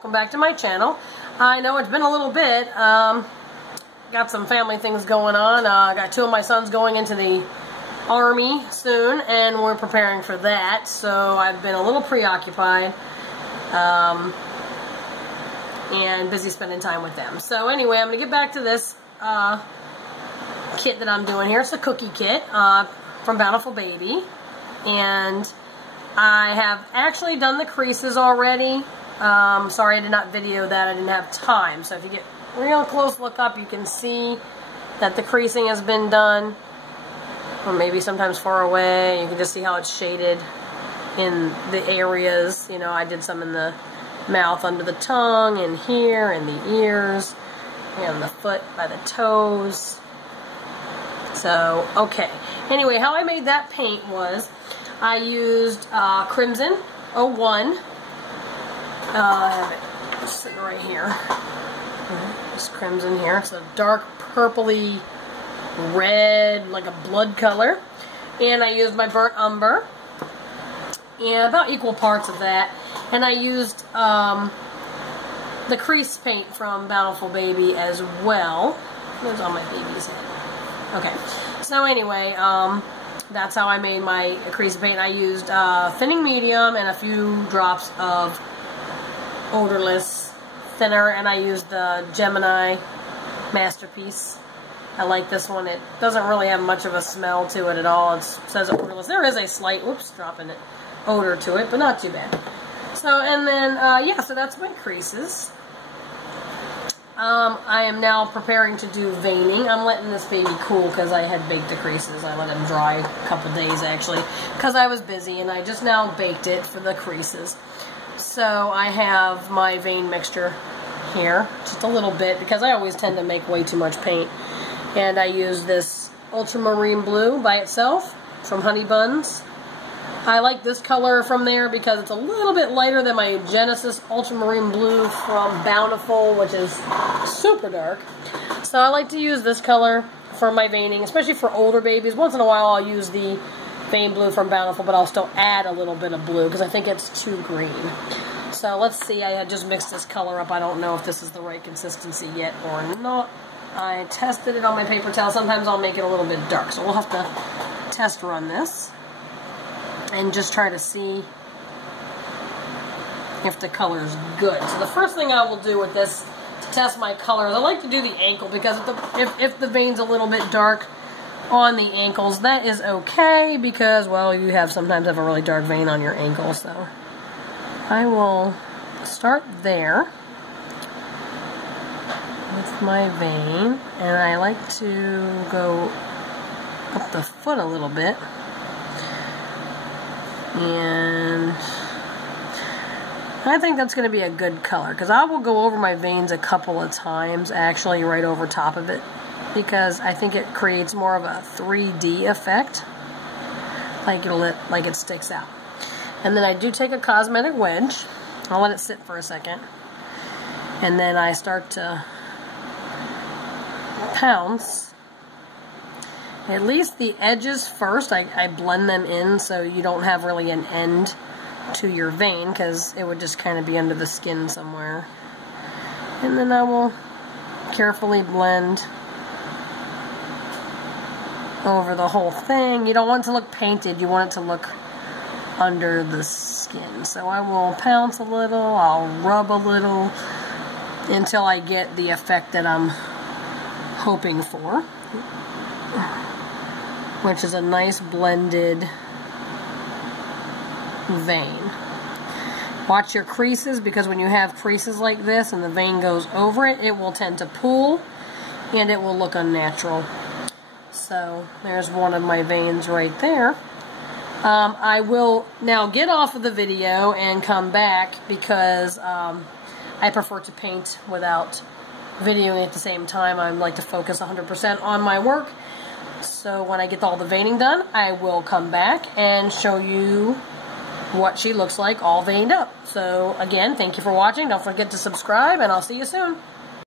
Welcome back to my channel. I know it's been a little bit. Got some family things going on. Got two of my sons going into the Army soon, and we're preparing for that. So I've been a little preoccupied and busy spending time with them. So anyway, I'm going to get back to this kit that I'm doing here. It's a cookie kit from Bountiful Baby, and I have actually done the creases already. Sorry I did not video that. I didn't have time. So if you get a real close look up, you can see that the creasing has been done. Or maybe sometimes far away. You can just see how it's shaded in the areas. You know, I did some in the mouth under the tongue, and here, and the ears, and the foot by the toes. So, okay. Anyway, how I made that paint was I used Crimson 01. I have it sitting right here. This crimson here. It's a dark purpley red, like a blood color. And I used my burnt umber. And about equal parts of that. And I used the crease paint from Bountiful Baby as well. Where's all my baby's head? Okay. So anyway, that's how I made my crease paint. I used thinning medium and a few drops of odorless thinner, and I used the Gemini Masterpiece. I like this one. It doesn't really have much of a smell to it at all. It says odorless. There is a slight, whoops, dropping it, odor to it, but not too bad. So, and then, yeah, so that's my creases. I am now preparing to do veining. I'm letting this baby cool because I had baked the creases. I let them dry a couple days, actually, because I was busy, and I just now baked it for the creases. So I have my vein mixture here, just a little bit, because I always tend to make way too much paint. And I use this ultramarine blue by itself from Honey Buns. I like this color from there because it's a little bit lighter than my Genesis ultramarine blue from Bountiful, which is super dark. So I like to use this color for my veining, especially for older babies. Once in a while I'll use the vein blue from Bountiful, but I'll still add a little bit of blue because I think it's too green. So let's see, I had just mixed this color up. I don't know if this is the right consistency yet or not. I tested it on my paper towel. Sometimes I'll make it a little bit dark, so we'll have to test run this and just try to see if the color is good. So the first thing I will do with this to test my colors, I like to do the ankle because if the vein's a little bit dark on the ankles, that is okay because, well, you sometimes have a really dark vein on your ankle. So I will start there with my vein, and I like to go up the foot a little bit, and I think that's going to be a good color because I will go over my veins a couple of times, actually right over top of it, because I think it creates more of a 3D effect, like it sticks out. And then I do take a cosmetic wedge. I'll let it sit for a second, and then I start to pounce at least the edges first. I blend them in so you don't have really an end to your vein because it would just kind of be under the skin somewhere. And then I will carefully blend over the whole thing. You don't want it to look painted, you want it to look under the skin. So I will pounce a little, I'll rub a little until I get the effect that I'm hoping for, which is a nice blended vein. Watch your creases, because when you have creases like this and the vein goes over it, it will tend to pool and it will look unnatural. So there's one of my veins right there. I will now get off of the video and come back because I prefer to paint without videoing at the same time. I like to focus 100% on my work. So when I get all the veining done, I will come back and show you what she looks like all veined up. So again, thank you for watching. Don't forget to subscribe, and I'll see you soon.